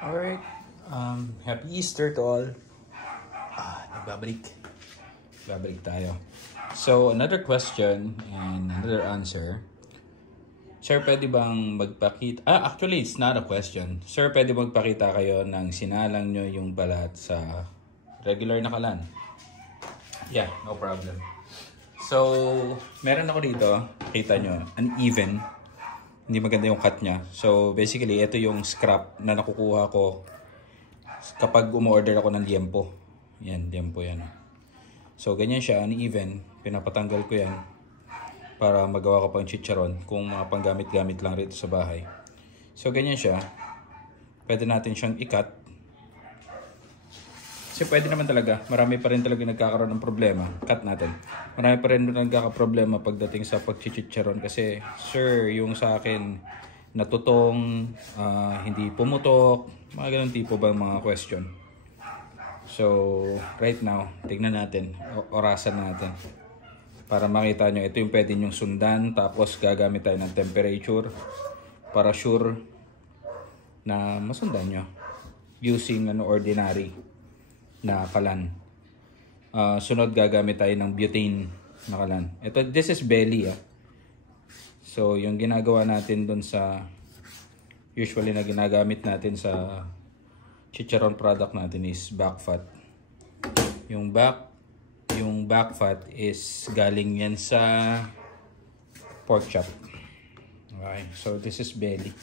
Alright, happy Easter to all. Nagbabalik tayo. So, another question and another answer. Sir, pwede bang magpakita... actually, it's not a question. Sir, pwede magpakita kayo ng sinalang nyo yung balat sa regular na kalan? Yeah, no problem. So, meron ako dito. Kita nyo, uneven. Hindi maganda yung cut niya. So, basically, ito yung scrap na nakukuha ko kapag umorder ako ng liempo. Yan, liempo yan. So, ganyan siya, uneven. Pinapatanggal ko yan para magawa ko pang chicharon kung mga panggamit-gamit lang rito sa bahay. So, ganyan siya. Pwede natin siyang i-cut. Kasi pwede naman talaga. Marami pa rin talaga nagkakaroon ng problema. Cut natin. Marami pa rin nagkakaproblema pagdating sa pagchichicharon. Kasi, sir, yung sa akin natutong, hindi pumutok, mga ganun tipo ba mga question. So, right now, tignan natin. Orasan natin. Para makita nyo, ito yung pwede nyong sundan. Tapos gagamit tayo ng temperature para sure na masundan nyo. Using ordinary na kalan. Sunod gagamit tayo ng butane na kalan. This is belly. So, yung ginagawa natin dun sa usually na ginagamit natin sa chicharon product natin is back fat. Yung back fat is galing yan sa pork chop. Okay, so this is belly.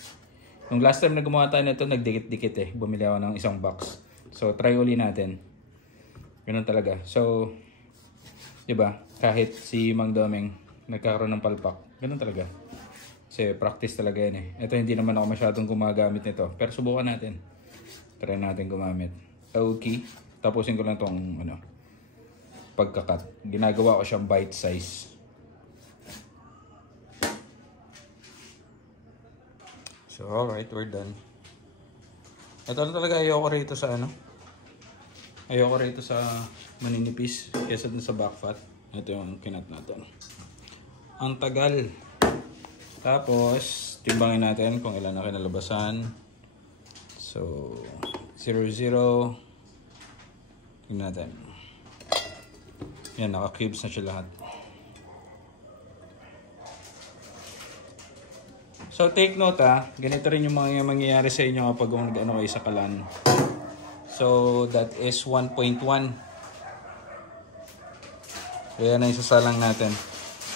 Nung last time na gumawa tayo nito, nagdikit-dikit Bumili ako ng isang box. So try uli natin. Ganun talaga. So, 'di ba? Kahit si Mang Domeng nagkakaroon ng palpak, ganun talaga. Kasi practice talaga yan Ito hindi naman ako masyadong gumagamit nito, pero subukan natin. Try natin gumamit. Okay. Tapusin ko lang tong pagkakat. Ginagawa ko siyang bite size. So, alright, we're done. Ito lang talaga ayoko rito sa ayoko rito sa maninipis kesa dun sa back fat. Ito yung kinat natin. Ang tagal. Tapos, timbangin natin kung ilan na kinalabasan. So, 0, 0. Tingnan natin. Yan, naka-cubes na siya lahat. So, take note ganito rin yung mga mangyayari sa inyo kapag nag-ano kayo sa kalan. So, that is 1.1. Kaya na isasalang natin.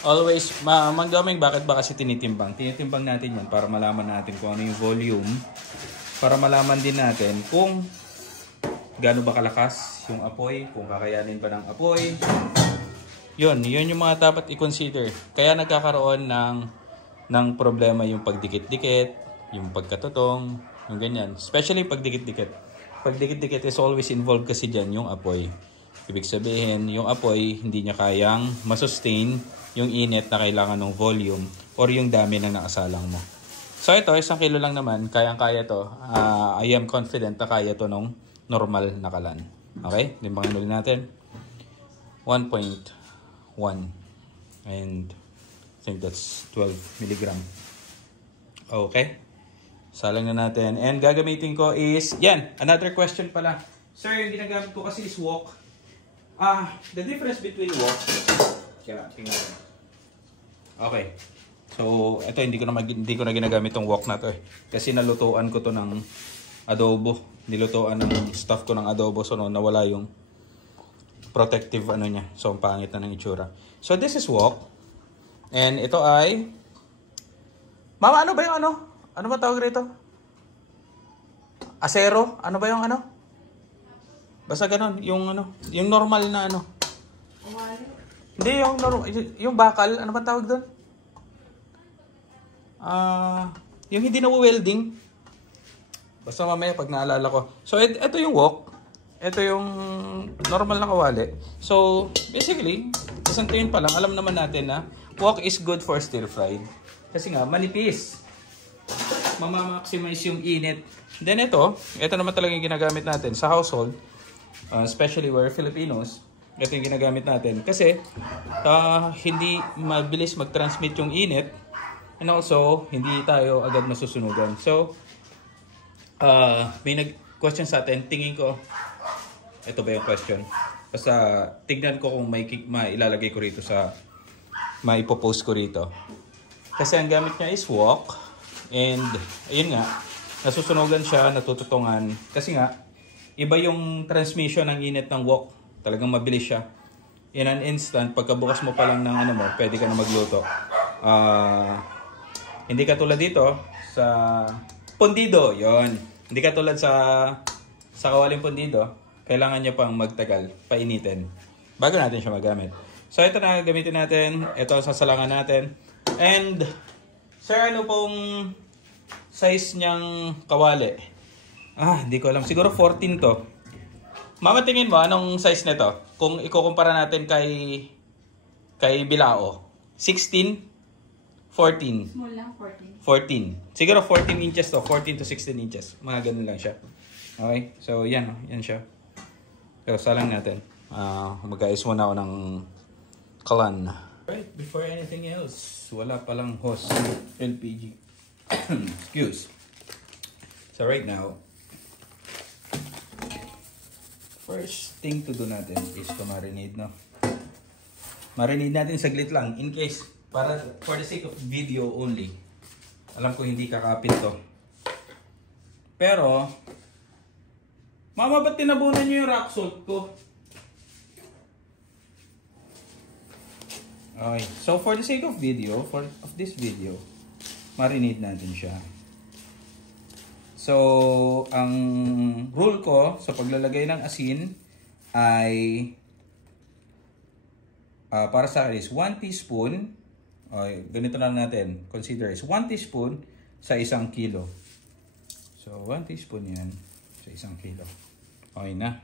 Always, Mang Domeng, bakit ba kasi tinitimbang? Tinitimbang natin yan para malaman natin kung ano yung volume. Para malaman din natin kung gaano ba kalakas yung apoy, kung kakayanin ba ng apoy. Yun yung mga dapat i-consider. Kaya nagkakaroon ng problema yung pagdikit-dikit, yung pagkatutong, yung ganyan. Especially pagdikit-dikit. Pagdikit-dikit is always involved kasi dyan yung apoy. Ibig sabihin, yung apoy hindi niya kayang masustain yung init na kailangan ng volume or yung dami na nakasalang mo. So ito, 1 kilo lang naman, kayang-kaya to. I am confident na kaya to nung normal na kalan. Okay? Timbangin ulit natin. 1.1. And I think that's 12 milligram. Okay? Salang na natin. And gagamitin ko is, yan, another question pala. Sir, yung ginagamit ko kasi is wok. The difference between wok, kaya, tingnan natin. Okay. So, ito hindi ko na ginagamit tong wok na to Kasi nalutuan ko to ng adobo. Nilutuan ng stuff ko ng adobo. So, nawala yung protective niya. So, ang pangit na ng itsura. So, this is wok. And ito ay... Mama, ano ba yung Ano ba tawag rito? Acero? Ano ba yung Basta ganun. Yung yung normal na Hindi, yung bakal. Ano ba tawag doon? Yung hindi na-welding. Basta mamaya pag naalala ko. So, ito yung wok. Ito yung normal na kawali. So, basically, isang tingin pa lang, alam naman natin na wok is good for stir-fried. Kasi nga, manipis. Mamamaximize yung init. Then ito naman talaga yung ginagamit natin sa household. Especially we're Filipinos. Ito yung ginagamit natin. Kasi, hindi mabilis mag-transmit yung init. And also, hindi tayo agad masusunugan. So, May nag-question sa atin. Tingin ko, ito ba yung question? Basta tignan ko kung may ilalagay ko rito sa maipopost ko rito. Kasi ang gamit niya is wok. And ayun nga, nasusunugan siya, natututungan. Kasi nga, iba yung transmission ng init ng wok. Talagang mabilis siya. In an instant, pagkabukas mo pa lang ng ano mo, pwede ka na magluto. Hindi katulad dito sa pondido, yon. Hindi katulad sa kawaling pondido. Kailangan niya pang magtagal, painitin, bago natin siya magamit. So ito na gamitin natin. Ito ang sasalangan natin. And, sir, ano pong size niyang kawali? Hindi ko alam. Siguro 14 to. Mama, tingin mo, anong size nito? Kung ikukumpara natin kay Bilao. 16? 14? Small lang, 14. 14. Siguro 14 inches to. 14 to 16 inches. Mga ganun lang siya. Okay? So, yan. Yan siya. So, salang natin. Mag-ayos muna ako ng kalan. Right, before anything else, wala palang hose LPG. Excuse. So, right now, first thing to do natin is to marinate, no? Marinate natin saglit lang in case, para for the sake of video only. Alam ko hindi kakapit to. Pero, Mama, ba't tinabunan niyo yung rock salt ko? Okay, so for the sake of this video, marinate natin siya. So, ang rule ko sa paglalagay ng asin ay para sa akin is 1 teaspoon. Okay, ganito lang natin. Consider is 1 teaspoon sa 1 kilo. So, 1 teaspoon yan sa 1 kilo. Okay na.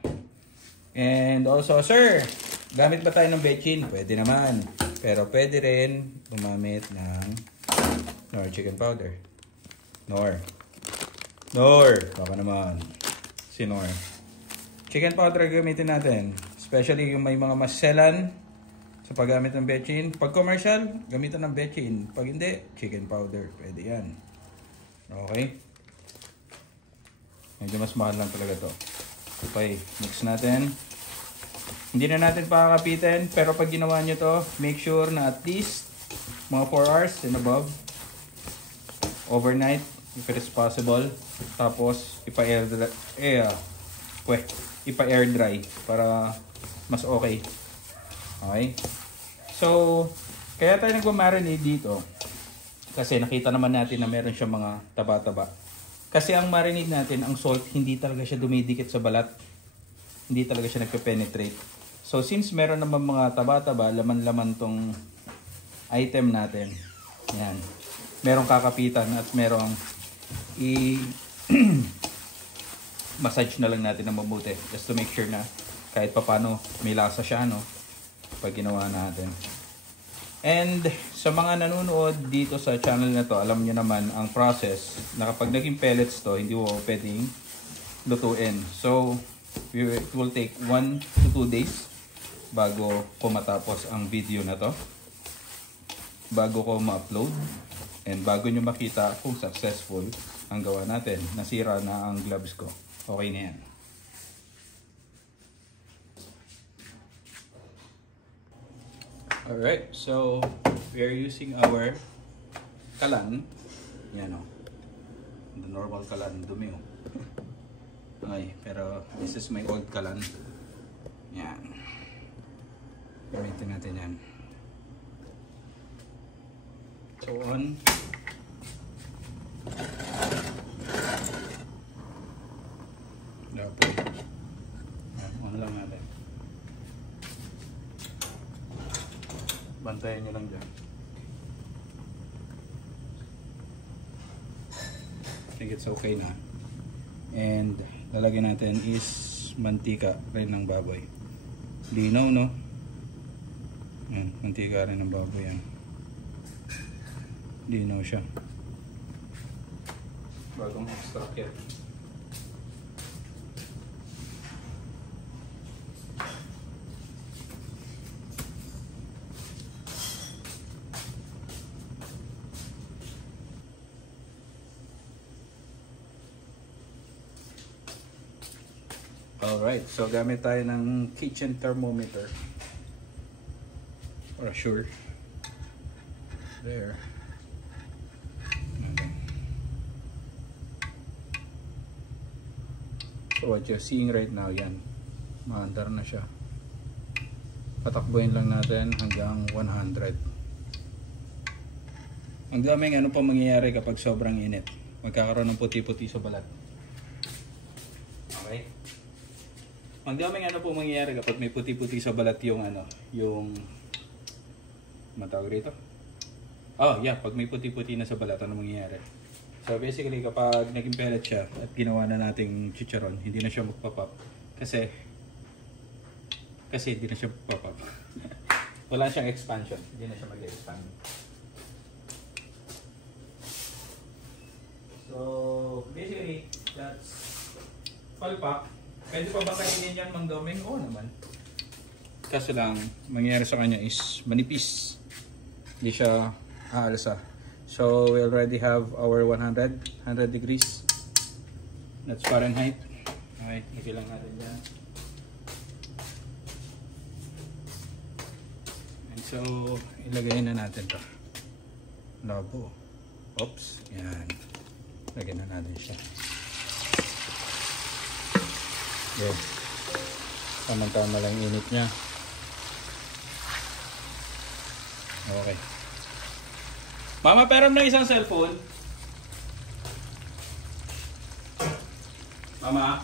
And also, sir, gamit ba tayo ng bechin? Pwede naman. Pero pwede rin gumamit ng Knorr chicken powder. Knorr. Baka naman. Si Knorr. Chicken powder gamitin natin. Especially yung may mga maselan sa paggamit ng bechin. Pag commercial, gamitan ng bechin. Pag hindi, chicken powder. Pwede yan. Okay. Medyo mas mahal lang talaga to. Okay, mix natin. Hindi na natin pakakapitin. Pero pag ginawa nyo to, make sure na at least mga 4 hours and above. Overnight, if it is possible. Tapos, ipa-air dry para mas okay. Okay? So, kaya tayo nagmamarinate dito. Kasi nakita naman natin na meron siyang mga taba-taba. Kasi ang marinade natin, ang salt, hindi talaga siya dumidikit sa balat. Hindi talaga siya nagpe-penetrate. So, since meron naman mga taba-taba, laman-laman tong item natin. Yan. Merong kakapitan at merong massage na lang natin ng mabuti. Just to make sure na kahit papano may lasa siya, no? Pag ginawa natin. And sa mga nanonood dito sa channel na to, alam niyo naman ang process na kapag naging pellets to, hindi mo pwedeng lutuin. So, it will take 1 to 2 days bago ko matapos ang video na to. Bago ko ma-upload. And bago nyo makita kung successful ang gawa natin. Nasira na ang gloves ko. Okay na yan. Alright, so we are using our kalan. Yan o. The normal kalan, dumi o. Okay, pero this is my old kalan. Yan. Gamitin natin yan. So on. Dapat. On lang natin. Bantayan nyo lang dyan. I think it's okay na. And lalagyan natin is mantika rin ng baboy. Linaw, no? Yan, mantika rin ng baboy yan. Linaw siya. Bagong extract yan. Alright, so gamit tayo ng kitchen thermometer. Para sure. There. Okay. So what you're seeing right now, yan. Maandar na siya. Patakbuhin lang natin hanggang 100. Ang daming ano pa mangyayari kapag sobrang init. Magkakaroon ng puti-puti sa balat. Okay? Ang daming ano po mangyayari kapag may puti-puti sa balat yung ano, yung matawag rito. Oh, yeah, pag may puti-puti na sa balat, ano mangyayari? So basically, kapag naging pellet siya at ginawa na nating chicharon, hindi na siya magpa-pop. Kasi hindi na siya magpa-pop. Wala siyang expansion. Hindi na siya mag-expand. So basically, that's palpak. Pwede pa ba kainin yan, Mang Doming? Oo naman. Kaso lang, mangyayari sa kanya is manipis. Hindi siya aalsa. So, we already have our 100 degrees. That's Fahrenheit. Okay, ikilang natin yan. And so, ilagay na natin to. Labo. Oops. Yan. Lagyan na natin siya. Yan. Tamang-tama lang init niya. Okay. Mama, pero na isang cellphone. Mama.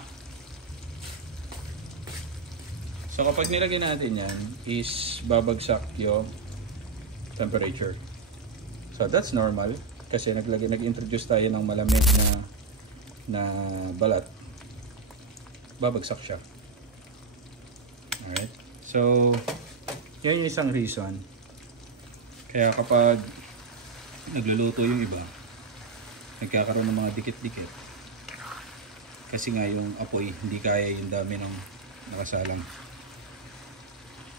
So kapag nilagyan natin yan, is babagsak yung temperature. So that's normal. Kasi nag-introduce tayo ng malamig na balat. Babagsak siya. Alright. So, yan yung isang reason. Kaya kapag nagluluto yung iba, nagkakaroon ng mga dikit-dikit. Kasi nga yung apoy, hindi kaya yung dami ng nakasalang.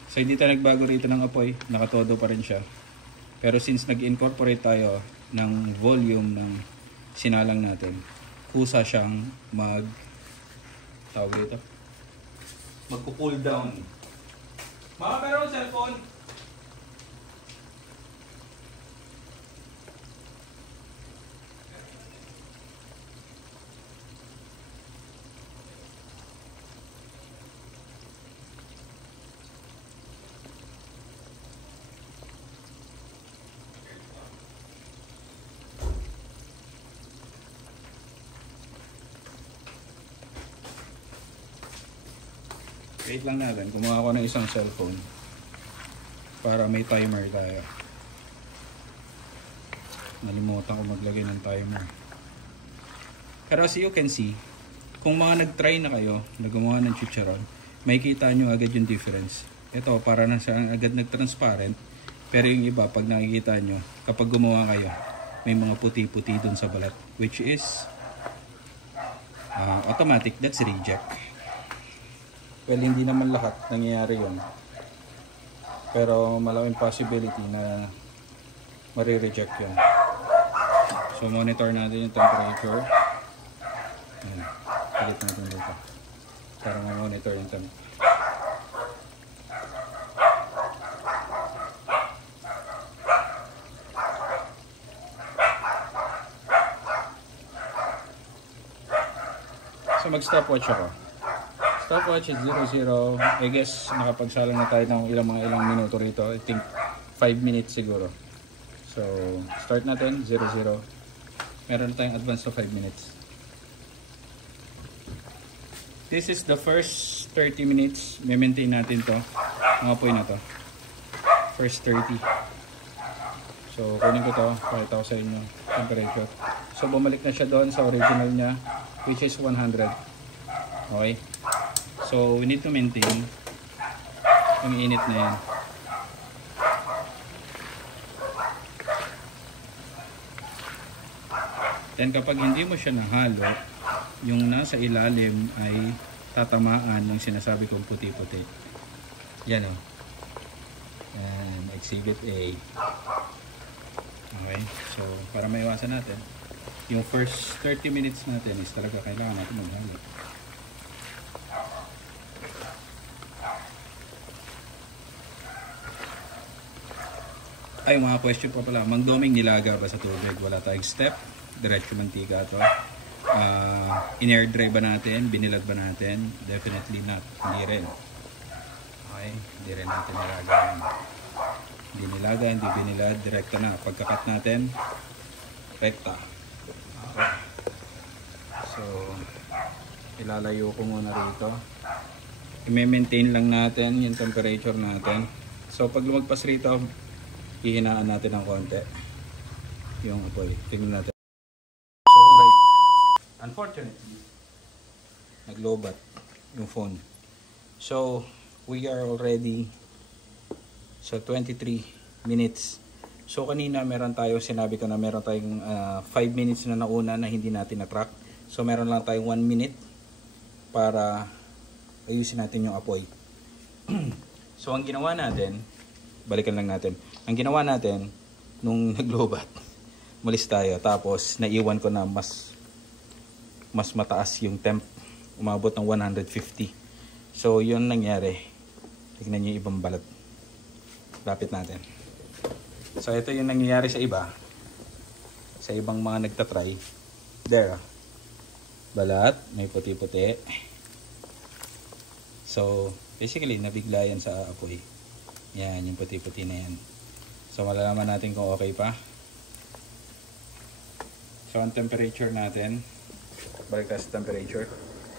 So, hindi tayo nagbago rito ng apoy. Nakatodo pa rin siya. Pero since nag-incorporate tayo ng volume ng sinalang natin, kusa siyang tawag dito, magpo-pull down. Mama, pero cellphone. Wait lang natin, kumuha ako ng isang cellphone para may timer tayo. Nalimutan ko maglagay ng timer. Pero as you can see, kung mga nag-try na kayo na gumawa ng chicharon, may kita nyo agad yung difference. Ito, para na siya agad nag-transparent. Pero yung iba, pag nakikita nyo, kapag gumawa kayo, may mga puti-puti dun sa balat. Which is automatic, that's reject. Well, hindi naman lahat nangyayari yun. Pero malaking possibility na marireject yun. So, monitor natin yung temperature. Ayan. Pilit natin dito. Para ma-monitor yung temperature. So, mag-stopwatch ako. Stopwatch is 00. I guess nakapagsalang na tayo ng ilang minuto rito. I think 5 minutes siguro. So, start natin 00. Meron tayong advance to 5 minutes. This is the first 30 minutes. May maintain natin to. Ang apoy na to. First 30. So, kunin ko to. Pakita ko sa inyo temperature. So, bumalik na siya doon sa original niya, which is 100. Okay. So, we need to maintain yung init na yan. Then, kapag hindi mo siya nahalo, yung nasa ilalim ay tatamaan ng sinasabi kong puti-puti. Yan o. Yan, exhibit A. Okay. So, para maiwasan natin, yung first 30 minutes natin is talaga kailangan natin maghalo. Ay, mga question pa pala. Mang Doming, nilaga ba sa tubig? Wala tayong step. Diretso mantika to. In-air dry ba natin? Binilad ba natin? Definitely not. Hindi rin. Okay, hindi rin natin nilaga. Hindi nilaga, hindi binilad. Direkta na. Pagkakat natin, rekta. Okay. So, ilalayo ko muna rito. I-maintain lang natin yung temperature natin. So, pag lumagpas rito, hihinaan natin ng konti yung apoy. Tingnan natin. So, right. Unfortunately, naglobat yung phone. So, we are already sa 23 minutes. So, kanina meron tayo, sinabi ko na meron tayong 5 minutes na nauna na hindi natin na-track. So, meron lang tayong 1 minute para ayusin natin yung apoy. So, ang ginawa natin, balikan lang natin. Ang ginawa natin, nung naglobat, malis tayo. Tapos, naiwan ko na mas mataas yung temp. Umabot ng 150. So, yun nangyari. Tignan nyo yung ibang balat. Lapit natin. So, ito yung nangyayari sa iba. Sa ibang mga nagtatry. There. Balat. May puti-puti. So, basically, nabigla yan sa apoy. Yan, yung puti-puti na yan. So, malalaman natin kung okay pa. So, ang temperature natin, balik tayo sa temperature.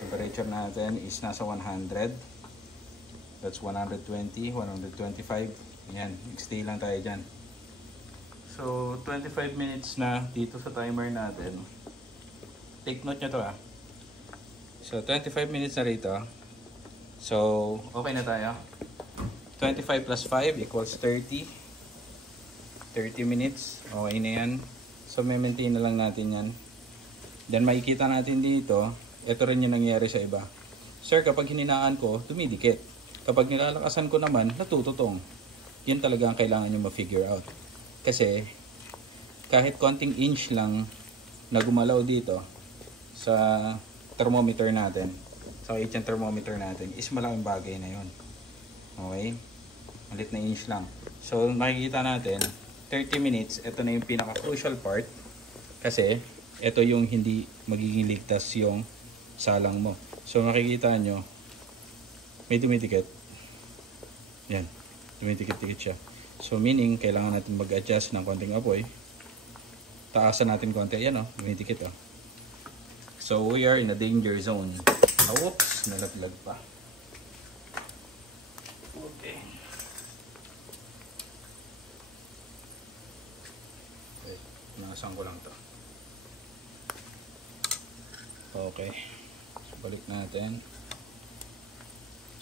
Temperature natin is nasa 100. That's 120, 125. Yan, stay lang tayo dyan. So, 25 minutes na dito sa timer natin. Take note nyo to ah. So, 25 minutes na rito. So, okay na tayo. 25 plus 5 equals 30. 30 minutes. Okay na yan. So, may maintain na lang natin yan. Then, makikita natin dito, ito rin yung nangyari sa iba. Sir, kapag hininaan ko, dumidikit. Kapag nilalakasan ko naman, natututong. Yan talaga ang kailangan nyo ma-figure out. Kasi, kahit konting inch lang na gumalaw dito sa thermometer natin, sa HN thermometer natin, is malaking bagay na yun. Okay? Malit na inch lang. So, makikita natin, 30 minutes, ito na yung pinaka-crucial part. Kasi, ito yung hindi magiging ligtas yung salang mo. So, makikita nyo, may dumidikit. Yan. Dumidikit-dikit siya. So, meaning, kailangan natin mag-adjust ng konting apoy. Taasan natin konti. Yan o, dumidikit o. So, we are in a danger zone. Oh, oops, nalaglag pa. Okay. Wait, nakasan ko lang to. Okay. So, balik natin.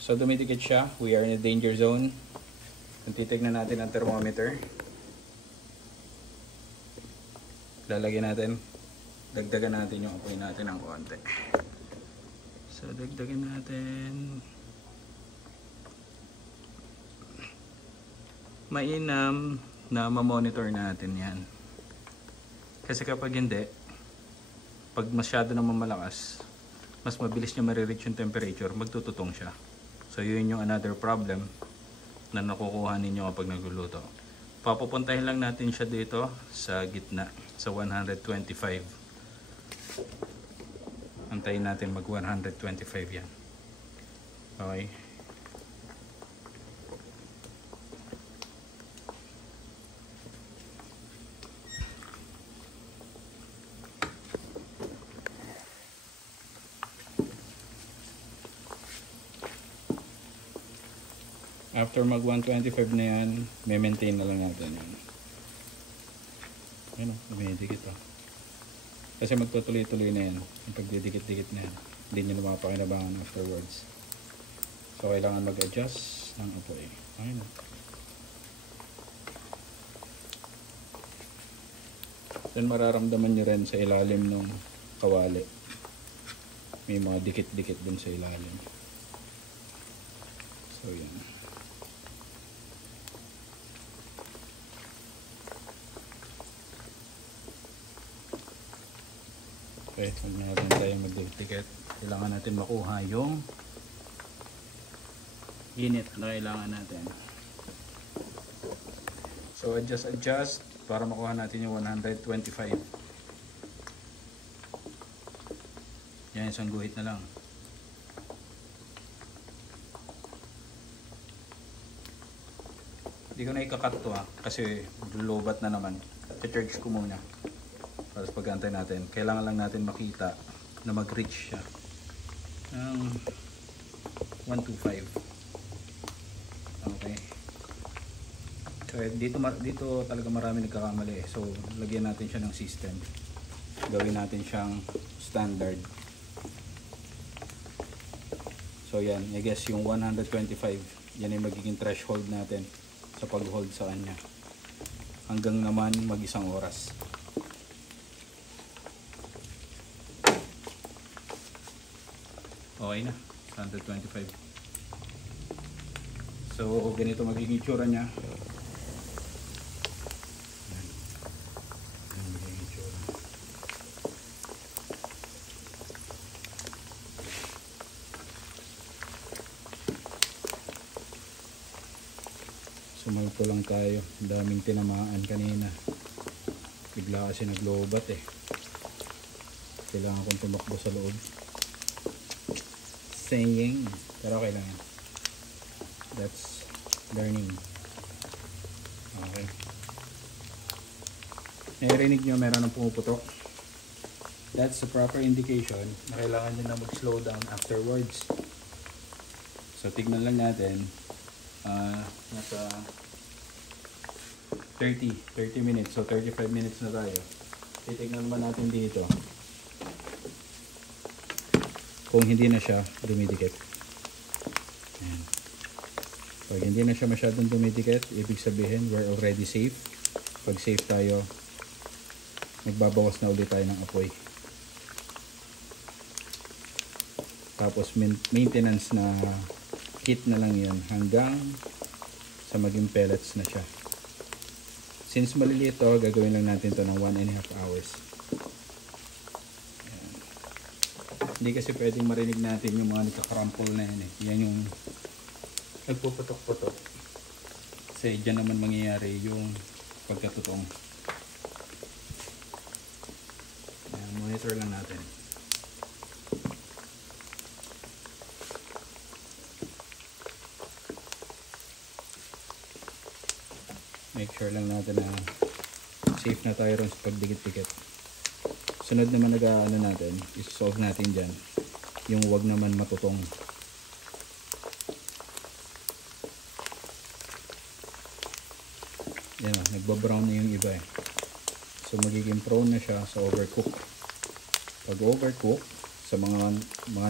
So, dumidikit siya. We are in a danger zone. Kung titignan natin ang thermometer, lalagyan natin, dagdagan natin yung apoy natin ng konti. So, dagdagan natin. Mainam na ma-monitor natin yan. Kasi kapag hindi, pag masyado naman malakas, mas mabilis niya marireach yung temperature, magtututong siya. So, yun yung another problem na nakukuha ninyo kapag nagluluto. Papupuntahin lang natin siya dito sa gitna, sa 125. Antayin natin mag 125 yan. Okay. After mag 125 na yan, may maintain na lang natin yan. Ayan o, dumidikit o. Kasi magtutuloy-tuloy na yan. Yung pagdidikit-dikit na yan. Hindi nyo na mapakinabangan afterwards. So, kailangan mag-adjust ng apoy. Ayan o. Then, mararamdaman nyo rin sa ilalim ng kawali. May mga dikit-dikit din sa ilalim. So, yan. Okay, huwag na natin tayo mag-dikit. Kailangan natin makuha yung init na kailangan natin. So adjust para makuha natin yung 125. Yan, isang guhit na lang. Hindi ko na ikakat to kasi lulobat na naman. I-charge ko muna para sa pag-antay natin. Kailangan lang natin makita na mag-reach siya ng 125. Okay. So dito talaga marami nagkakamali. So lagyan natin siya ng system. Gawin natin siyang standard. So yan, I guess yung 125, yan yung magiging threshold natin sa pag-hold sa kanya. Hanggang naman mag-isang oras. Okay na, 125. So ganito magiging itsura niya. Sumalpo lang tayo, daming tinamaan kanina, bigla kasi naglobat kailangan kong tumakbo sa loob, saying, pero okay lang yan, that's learning. Okay, narinig nyo meron ng pumuputok, that's the proper indication na kailangan nyo na mag slow down afterwards. So tignan lang natin, nasa 30 minutes, so 35 minutes na tayo. Titignan naman natin dito kung hindi na siya dumidikit. Ayan. Pag hindi na siya masyadong dumidikit, ibig sabihin we're already safe. Pag safe tayo, nagbabawas na ulit tayo ng apoy. Tapos maintenance na heat na lang yan hanggang sa maging pellets na siya. Since maliliit to, gagawin lang natin to ng 1.5 hours. Ayan. Hindi kasi pwedeng marinig natin yung mga nagkakarampol na yan Yan yung nagpuputok-putok. Kasi dyan naman mangyayari yung pagkatutong. Ayan, monitor lang natin. Make sure lang natin na safe na tayo rin sa pagdikit-dikit. Sunod naman natin, isolve natin dyan yung wag naman matutong. Yan nagbabrown na yung iba So magiging prone na siya sa overcook. Pag overcook, sa mga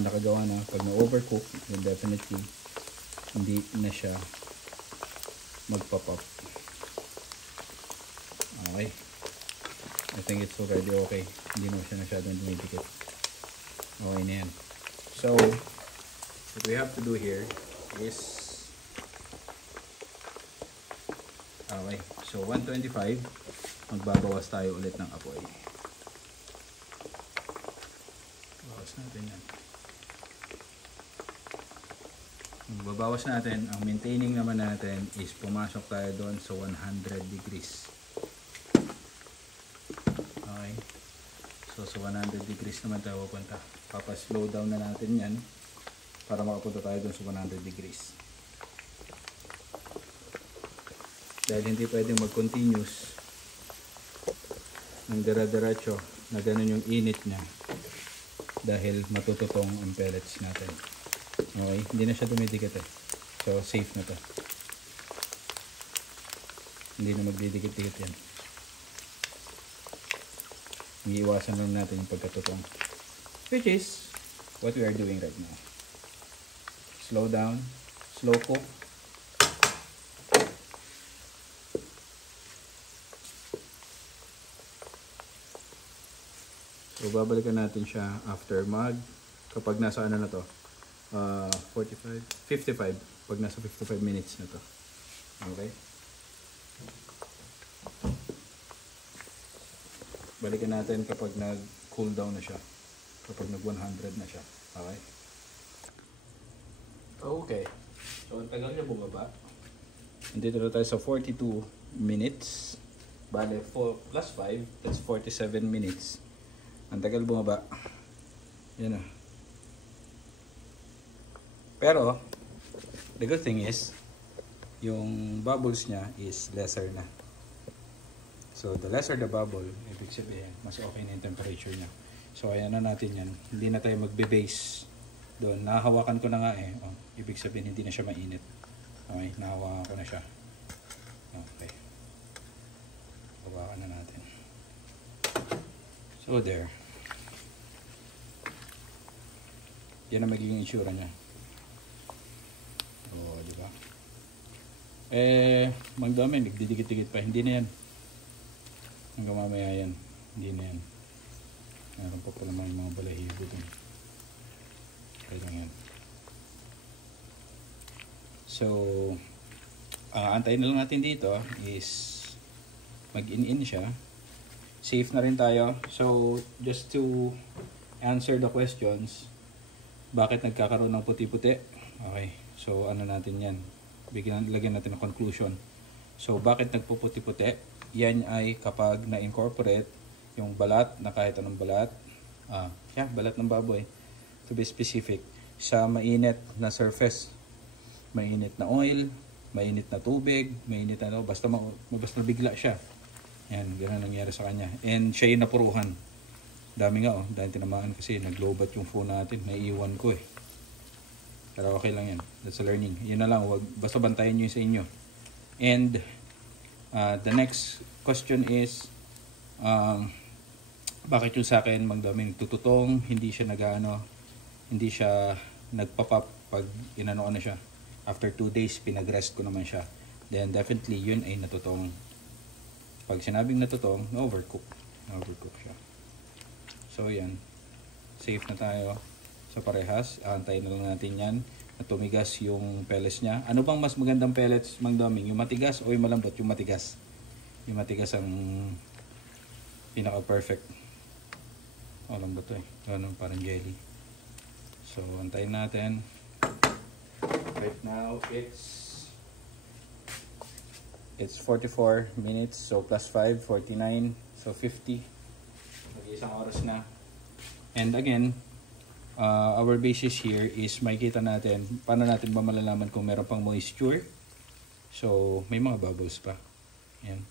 nakagawa na, pag na-overcook, then definitely hindi na siya magpa-pop. Okay, I think it's already okay. Hindi na siya masyadong dumidikit. Okay na yan. So what we have to do here is okay, so 125, magbabawas tayo ulit ng apoy. Bawas natin yan. Magbabawas natin, ang maintaining naman natin is pumasok tayo doon sa 100 degrees. Okay, so sa 100 degrees naman tayo pupunta. Papa-slow down na natin yan para makapunta tayo doon sa 100 degrees. Dahil hindi pwedeng mag-continuous ng dire-diretso na ganun yung init niya, dahil matututong ang pellets natin. Okay, hindi na siya dumidikit so safe na to, hindi na magdidikit-dikit yan. Iiwasan lang natin yung pagkatutong, which is what we are doing right now. Slow down, slow cook. So babalikan natin siya after kapag nasa ano na to, 55 pag nasa 55 minutes na to. Okay, balikan natin kapag nag cool down na siya, kapag nag 100 na siya. Okay, okay, so ang tagal niya bumaba. Nandito na tayo sa 42 minutes. Bale, 4 plus 5, that's 47 minutes. Ang tagal bumaba. Yan na. Pero, the good thing is, yung bubbles niya is lesser na. So, the lesser the bubble, ibig sabihin, mas okay na yung temperature niya. So, ayan na natin yan. Hindi na tayo magbe-base doon. Nahawakan ko na nga eh. Oh, ibig sabihin, hindi na siya mainit. Okay, nahawakan ko na siya. Okay. Hawakan na natin. So, there. Yan ang magiging itsura niya. Oo, di ba? Magdami, nagdidikit-dikit pa. Hindi na yan. Hanggang mamaya yan. Hindi na yan. Meron pa pala mga balahibo dun. Okay lang yan. So, antayin na lang natin dito is mag-in-in siya. Safe na rin tayo. So, just to answer the questions, bakit nagkakaroon ng puti-puti? Okay. So, ano natin yan? Lagyan natin ng conclusion. So, bakit nagpuputi-puti? Yan ay kapag na-incorporate yung balat na kahit anong balat. Balat ng baboy. To be specific. Sa mainit na surface. Mainit na oil, mainit na tubig, mainit na basta bigla siya. Yan, gano'n nangyari sa kanya. And siya yung napuruhan. Dami nga dahil tinamaan kasi naglobat yung phone natin, naiiwan ko eh. Pero okay lang yan, that's a learning. Yun na lang, basta bantayan nyo sa inyo. And the next question is, bakit yung sa akin magdaming tututong, hindi siya hindi siya nagpapap pag inano na siya. After 2 days, pinag-rest ko naman siya. Then definitely yun ay natutong. Pag sinabing natutong, overcook siya. So yan, safe na tayo sa parehas. Antayin na lang natin yan na tumigas yung pellets niya. Ano bang mas magandang pellets, Mang Doming? Yung matigas o yung malambot? Yung matigas. Yung matigas ang pinaka-perfect. Lambot to eh. Parang jelly. So, antayin natin. Right now, it's 44 minutes. So, plus 5, 49. So, 50. Mag-isang oras na. And again, our basis here is makikita natin paano natin ba malalaman kung meron pang moisture. So, may mga bubbles pa. Yan.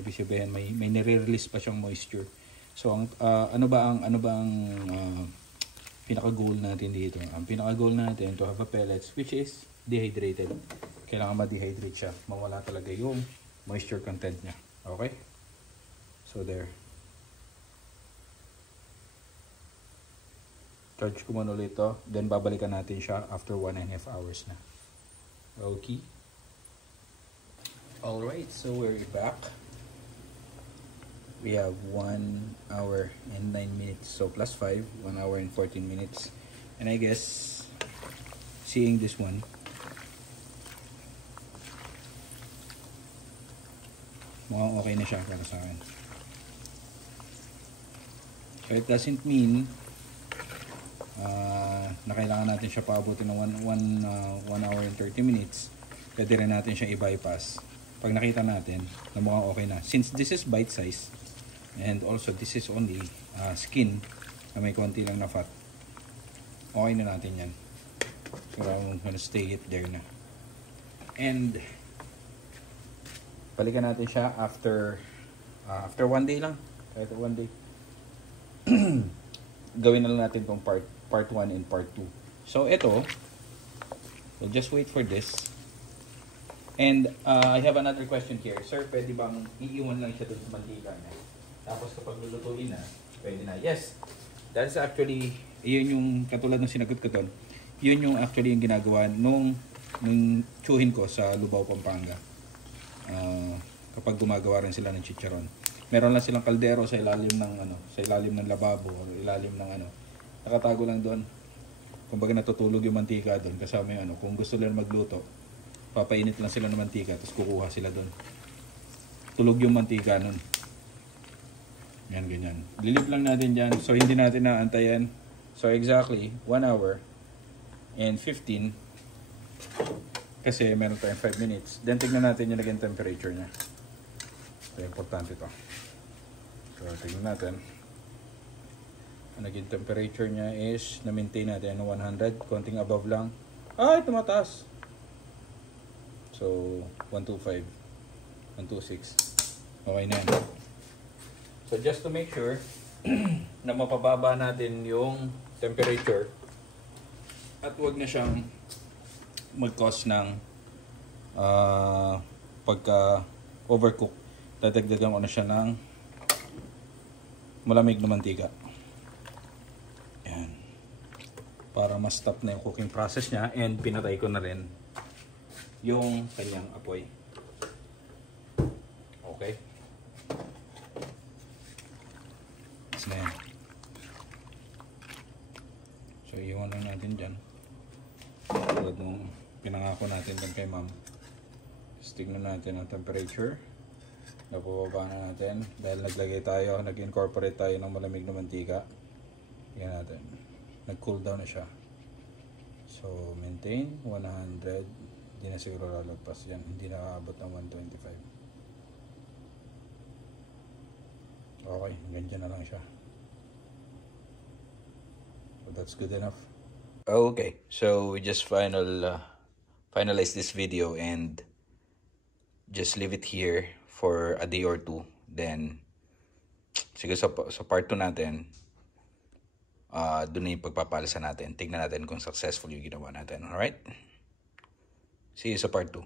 Ibig sabihin, may nire-release pa siyang moisture. So, ano ba ang pinaka-goal natin dito? Ang pinaka-goal natin to have a pellets which is dehydrated. Kailangan ma-dehydrate siya. Mawala talaga yung moisture content niya. Okay? So, there. Charge ko muna ulit ito. Then, babalikan natin siya after 1.5 hours na. Okay? Alright, so we're back. We have 1 hour and 9 minutes. So, plus 5, 1 hour and 14 minutes. And I guess, seeing this one, mukhang okay na siya para sa akin. So, it doesn't mean na kailangan natin siya paabutin ng 1 hour and 30 minutes. Pwede rin natin siya i-bypass pag nakita natin na mukhang okay na. Since this is bite size and also this is only skin na may konti lang na fat, okay na natin yan. So I'm gonna stay it there na. And balikan natin siya after 1 day lang. Kahit 1 day. Gawin na lang natin itong part 1 and part 2. So ito, we'll just wait for this. And I have another question here. Sir, pwede bang iiwan lang siya dun sa mantika niya? Tapos kapag lulutuin na, pwede na. Yes, that's actually, yun yung katulad ng sinagot ko doon. Yun yung actually yung ginagawa nung tsuhin ko sa Lubao, Pampanga. Kapag gumagawa rin sila ng chicharon. Meron lang silang kaldero sa ilalim ng lababo o ilalim ng nakatago lang doon. Kumbaga natutulog yung mantika doon kasama yung kung gusto nila magluto, papainit lang sila ng mantika tapos kukuha sila doon. Tulog yung mantika nun. Yan, ganyan. Lilip lang natin dyan. So, hindi natin naantayan. So, exactly 1 hour and 15. Kasi meron tayong 5 minutes. Then tignan natin yung naging temperature niya. So, importante ito. So, tignan natin. Ang naging temperature niya is na-maintain natin ng 100. Konting above lang. Ay, tumataas. So, 125. 126. Okay na yan. So, just to make sure na mapababa natin yung temperature at wag na siyang mag-cause ng pagka-overcook. Dadagdagan ko na siya ng malamig na mantika. Yan. Para ma-stop na yung cooking process niya and pinatay ko na rin yung kanyang apoy. Okay? That's na yan. So, iwan lang natin dyan. Tulad nung pinangako natin dyan kay ma'am. Tignan natin ang temperature. Napababa na natin. Dahil naglagay tayo, nag-incorporate tayo ng malamig na mantika. Tingnan natin. Nag-cool down na siya. So, maintain 100. Hindi na siguro lalagpas yan. Hindi nakaabot ng 125. Okay, ganyan na lang siya. So, that's good enough. Okay, so we just finalize this video and just leave it here for a day or two. Then, siguro sa part 2 natin, doon na yung pagpapalasa natin. Tignan natin kung successful yung ginawa natin. Alright? See you sa part 2.